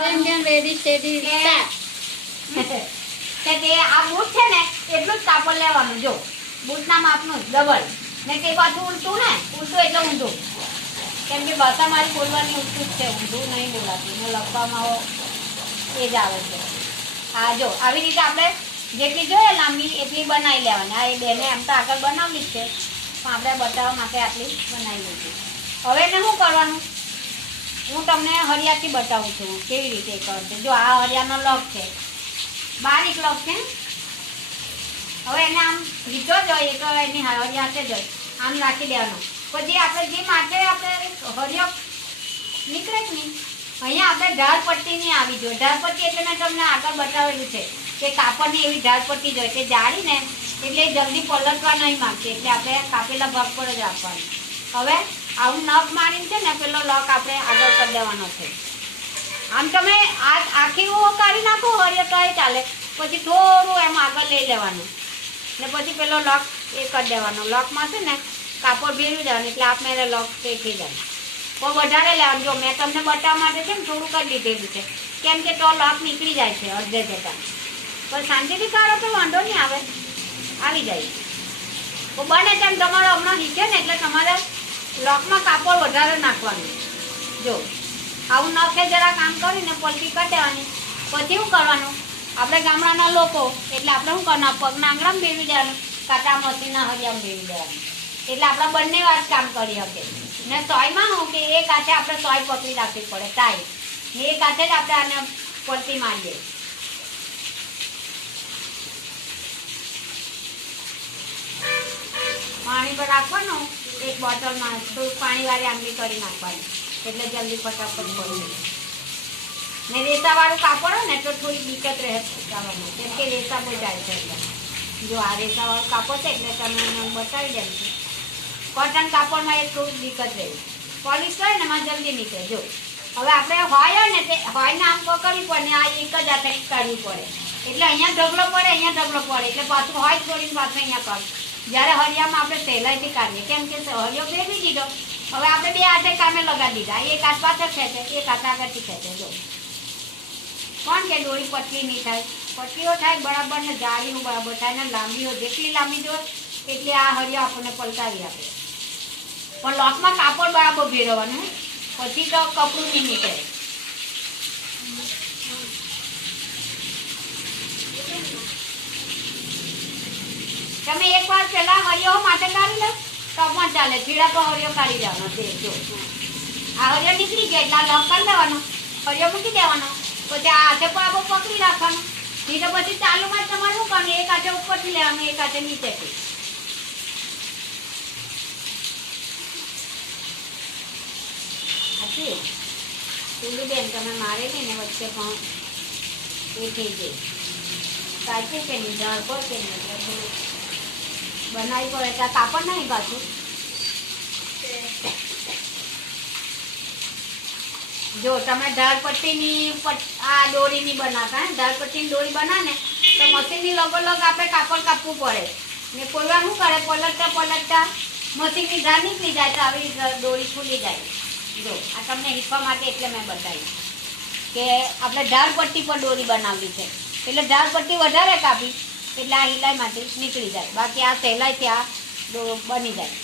Ready steady start. કે તે આ બૂટ છે ને એટલું જ કાપડ લેવાનું. જો બૂટના માપનું ડબલ ને તે પાછું ઉલટું ને ઉલટું એટલે ઊંધું. કેમ કે ભાષા મારી બોલવાની ઉલટું જ છે, ઊંધું નહીં બોલાતું ને લખવામાં એ જ આવે છે. હા જો આવી રીતે આપણે જેટલી જોઈએ લાંબી એટલી બનાવી લેવાની. આ એ બેને એમ તો આગળ બનાવલી જ છે પણ આપણે બતાવવા માટે આટલી બનાવી લીધી. હવે એને શું કરવાનું હું તમને હરિયાથી બતાવું છું કેવી રીતે કરશે. જો આ હરિયાનો લોક છે, બારીક લોક છે. હવે એને આમ લીધો જ હોય તો એની હરિયાતે જ હોય આમ રાખી દેવાનો. પછી આપણે જે માટે આપણે હરિયો નીકળે જ નહીં અહીંયા આપણે ઢાળ પટ્ટી નહીં આવી જોઈએ. ઢાળ પટ્ટી એટલે મેં તમને આગળ બતાવેલું છે કે કાપડની એવી ઢાળ પટ્ટી જોઈએ તે જાળી ને એટલે જલ્દી પલટવા નહીં માંગતી એટલે આપણે કાપેલા ભાગ પર જ આપવાનું. હવે આવું નખ મારીને છે ને પેલો લોક આપણે આગળ કરી દેવાનો છે. આમ તમે આખી કાઢી નાખો હરિયો તો એ ચાલે. પછી થોડું એમ આગળ લઈ લેવાનું ને પછી પેલો લોક એ કરી દેવાનો. લોકમાં છે ને કાપડ ભેરવી દેવાનું એટલે આપણે લોક તે થઈ જાય. તો વધારે લેવાનું. જો મેં તમને બતાવવા માટે છે ને થોડું કરી લીધેલું છે કેમ કે તો લોક નીકળી જાય છે અડધે જતા. પણ શાંતિથી કાઢો તો વાંધો નહીં આવે, આવી જાય. તો બને તેમ તમારે હમણાં નીચે ને એટલે તમારે લોકમાં કાપડ વધારે નાખવાનું. જો આવું નખે જરા કામ કરીને પલટી કરી દેવાની. પછી શું કરવાનું આપણે ગામડાના લોકો એટલે આપણે શું કરવાનું પગના આંગળામાં ભેરવી દેવાનું, કાંટા મશીનના હરિયામાં ભેરવી દેવાનું. એટલે આપણે બંને વાત કામ કરી શકે. ને સોયમાં શું કે એક હાથે આપણે સોય પકડી રાખવી પડે ટાઈટ ને એક હાથે જ આપણે આને પલટી મારીએ. પાણી પર રાખવાનું એક બોટલમાં થોડુંક પાણીવાળી આંગળી કરી નાખવાની એટલે જલ્દી ફટાફટ પડી જાય. ને રેસાવાળું કાપડ હોય ને તો થોડી દિક્કત રહે સુકાવામાં કેમ કે રેસા બહુ જાય છે. એટલે જો આ રેસાવાળું કાપડ છે એટલે તમે બતાવી દેમ છું. કોટન કાપડમાં એક થોડુંક દિક્કત રહે, પોલિશ કરે ને એમાં જલ્દી નીકળે. જો હવે આપણે હોય ને તે હોયને આમ પકડવી પડે ને આ એક જ હાથે કાઢવી પડે એટલે અહીંયા ઢગલો પડે અહીંયા ઢગલો પડે એટલે પાછું હોય છોડીને પાછું અહીંયા કાઢવું. જ્યારે હરિયામાં આપણે સહેલાઈથી કાઢીએ કેમ કે હરિયો ફેરવી દીધો. હવે આપણે બે હાથે કામે લગાડી દીધા. એક હાથ પાછળ ખેંચે એક હાથ આગળથી ખેંચે. જો કોણ કે દોરી પતલી નહીં થાય, પતલીઓ થાય બરાબર ને જાળીઓ બરાબર થાય ને લાંબીઓ જેટલી લાંબી જોઈએ એટલી આ હરિયો આપણને પલટાવી આપે. પણ લોકમાં કાપડ બરાબર ભેરવવાનું પછી તો કપડું નહીં નીકળે. તમે એકવાર પેલા હરિયો માટે કાઢી લો તો પણ ચાલે. ચીડા તો હરિયો કાઢી જવાનો. જો આ હરિયો નીકળી ગયા એટલે લોક કરી દેવાનો, હરિયો મૂકી દેવાનો. પછી આ હાથે બરાબર પકડી રાખવાનું. નહીં તો પછી ચાલુમાં તમારે શું કરવાનું એક હાથે ઉપરથી લેવાનું એક હાથે નીચેથી. પેલું બેન તમે મારે નહીં ને વચ્ચે પણ એ થઈ જાય સાચું કે નહીં જળ પર કે નહીં બનાવી પડે ત્યાં કાપડ નહીં પાછું. જો તમે ઢાળ પટ્ટીની આ દોરીની બનાવતા ને ઢાળ પટ્ટીની દોરી બનાવે ને તો મશીનની લગોલગ આપણે કાપડ કાપવું પડે ને કોઈ વાર શું કરે પલટતા પલટતા મશીનની ઢાળ નીકળી જાય તો આવી દોરી ખુલી જાય. જો આ તમને શીખવા માટે એટલે મેં બતાવી કે આપણે ઢાળ પટ્ટી પર દોરી બનાવવી છે એટલે ઢાળ પટ્ટી વધારે કાપી એટલે આ હિલાઈમાંથી નીકળી જાય. બાકી આ સહેલાઈથી આ બની જાય.